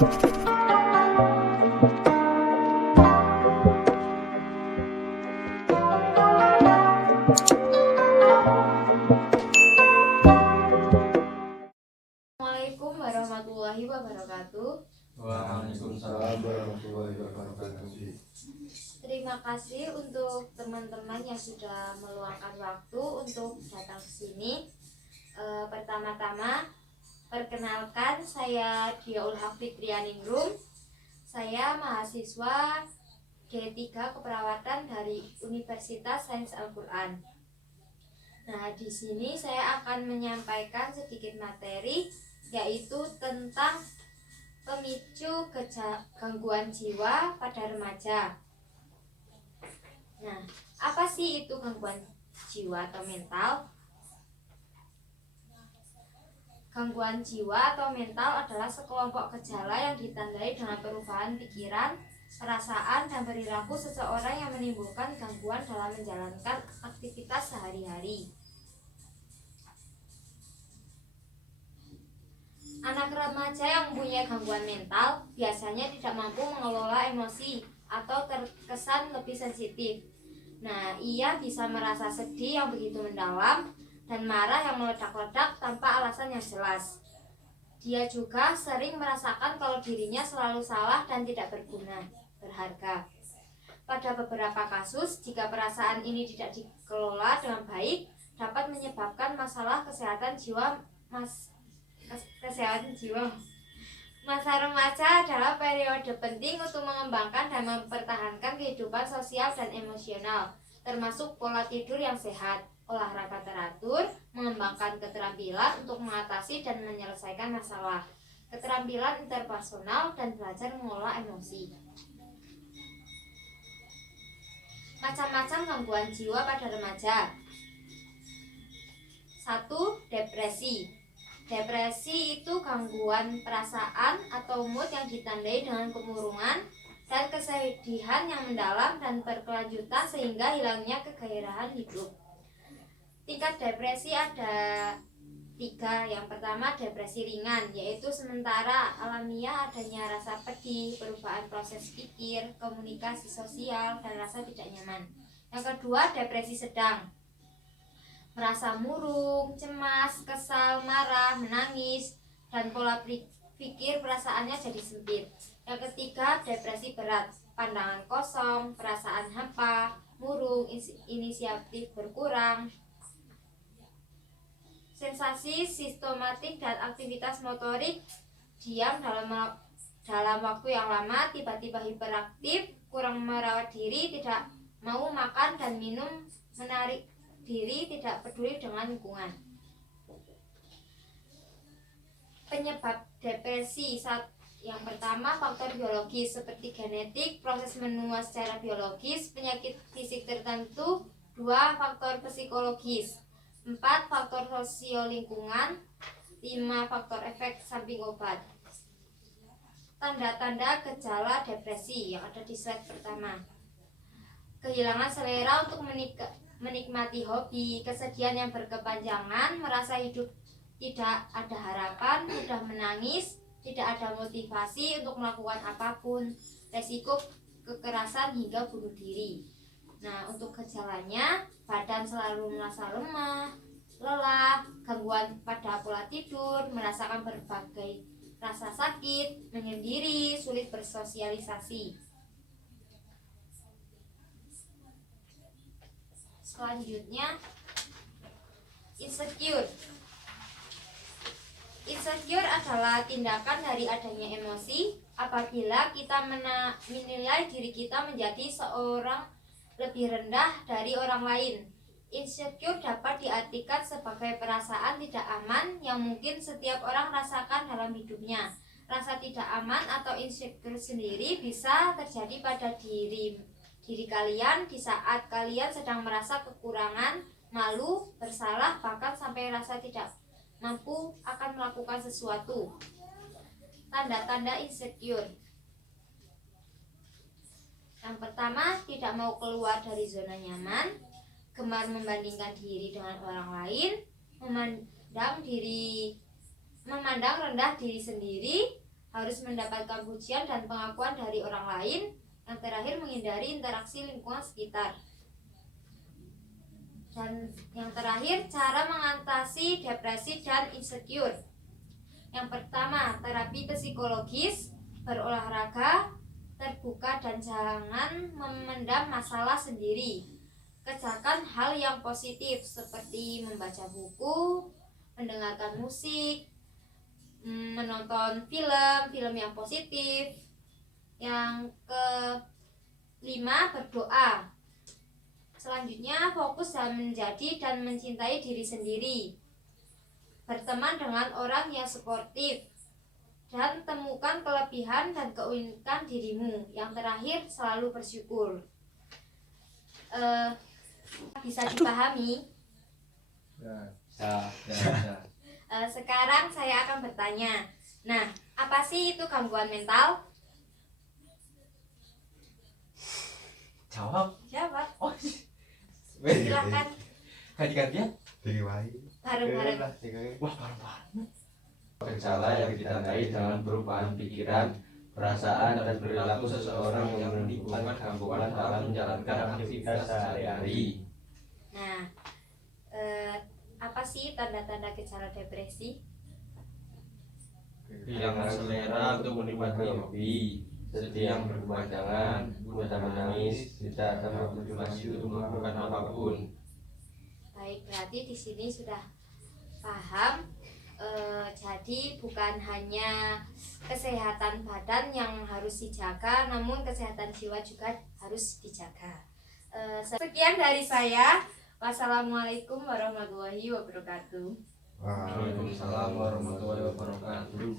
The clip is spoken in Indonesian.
Assalamualaikum warahmatullahi wabarakatuh. Waalaikumsalam warahmatullahi wabarakatuh. Terima kasih untuk teman-teman yang sudah meluangkan waktu untuk datang ke sini. Pertama-tama, perkenalkan, saya Diaul Haq Fitrianingrum. Saya mahasiswa D3 Keperawatan dari Universitas Sains Al-Quran. Nah, di sini saya akan menyampaikan sedikit materi, yaitu tentang pemicu gangguan jiwa pada remaja. Nah, apa sih itu gangguan jiwa atau mental? Gangguan jiwa atau mental adalah sekelompok gejala yang ditandai dengan perubahan pikiran, perasaan, dan perilaku seseorang yang menimbulkan gangguan dalam menjalankan aktivitas sehari-hari. Anak remaja yang mempunyai gangguan mental biasanya tidak mampu mengelola emosi atau terkesan lebih sensitif. Nah, ia bisa merasa sedih yang begitu mendalam dan marah yang meledak-ledak tanpa alasan yang jelas. Dia juga sering merasakan kalau dirinya selalu salah dan tidak berharga. Pada beberapa kasus, jika perasaan ini tidak dikelola dengan baik, dapat menyebabkan masalah kesehatan jiwa. Masa remaja adalah periode penting untuk mengembangkan dan mempertahankan kehidupan sosial dan emosional, termasuk pola tidur yang sehat, olahraga teratur, mengembangkan keterampilan untuk mengatasi dan menyelesaikan masalah, keterampilan interpersonal, dan belajar mengelola emosi. Macam-macam gangguan jiwa pada remaja. 1. Depresi. Depresi itu gangguan perasaan atau mood yang ditandai dengan kemurungan dan kesedihan yang mendalam dan berkelanjutan sehingga hilangnya kegairahan hidup. Tingkat depresi ada 3. Yang pertama, depresi ringan, yaitu sementara alamiah adanya rasa pedih, perubahan proses pikir, komunikasi sosial, dan rasa tidak nyaman. Yang kedua, depresi sedang, merasa murung, cemas, kesal, marah, menangis, dan pola pikir perasaannya jadi sempit. Yang ketiga, depresi berat, pandangan kosong, perasaan hampa, murung, inisiatif berkurang, sensasi sistematik dan aktivitas motorik diam dalam waktu yang lama, tiba-tiba hiperaktif, kurang merawat diri, tidak mau makan dan minum, menarik diri, tidak peduli dengan lingkungan. Penyebab depresi yang pertama, faktor biologis seperti genetik, proses menua secara biologis, penyakit fisik tertentu. 2. Faktor psikologis. 4. Faktor sosiolingkungan. 5. Faktor efek samping obat. Tanda-tanda gejala depresi yang ada di slide pertama. Kehilangan selera untuk menikmati hobi, kesedihan yang berkepanjangan, merasa hidup tidak ada harapan, mudah menangis, tidak ada motivasi untuk melakukan apapun, resiko kekerasan hingga bunuh diri. Nah, untuk gejalanya, badan selalu merasa lemah, lelah, gangguan pada pola tidur, merasakan berbagai rasa sakit, menyendiri, sulit bersosialisasi. Selanjutnya, insecure. Insecure adalah tindakan dari adanya emosi apabila kita menilai diri kita menjadi seorang lebih rendah dari orang lain. Insecure dapat diartikan sebagai perasaan tidak aman yang mungkin setiap orang rasakan dalam hidupnya. Rasa tidak aman atau insecure sendiri bisa terjadi pada diri kalian di saat kalian sedang merasa kekurangan, malu, bersalah, bahkan sampai rasa tidak mampu akan melakukan sesuatu. Tanda-tanda insecure. Yang pertama, tidak mau keluar dari zona nyaman, gemar membandingkan diri dengan orang lain, memandang rendah diri sendiri, harus mendapatkan pujian dan pengakuan dari orang lain. Yang terakhir, menghindari interaksi lingkungan sekitar. Dan yang terakhir, cara mengatasi depresi dan insecure. Yang pertama, terapi psikologis, berolahraga, terbuka dan jangan memendam masalah sendiri. Kerjakan hal yang positif seperti membaca buku, mendengarkan musik, menonton film yang positif. Yang kelima, berdoa. Selanjutnya, fokus dalam menjadi dan mencintai diri sendiri. Berteman dengan orang yang suportif. Dan temukan kelebihan dan keunikan dirimu. Yang terakhir, selalu bersyukur. Bisa dipahami? Ya. Sekarang saya akan bertanya. Nah, apa sih itu gangguan mental? Jawab. Oh, Silakan ganti-gantian. bareng-bareng. Wah, bareng-bareng. Gejala yang ditandai dengan perubahan pikiran, perasaan, dan perilaku seseorang yang menimbulkan gangguan dalam menjalankan aktivitas sehari-hari. Nah, apa sih tanda-tanda gejala depresi? Kehilangan selera untuk menikmati hobi, sedih yang berkepanjangan, mudah menangis, tidak ada motivasi untuk melakukan apapun. Baik, berarti di sini sudah paham. Jadi bukan hanya kesehatan badan yang harus dijaga, namun kesehatan jiwa juga harus dijaga. Sekian dari saya. Wassalamualaikum warahmatullahi wabarakatuh. Waalaikumsalam warahmatullahi wabarakatuh.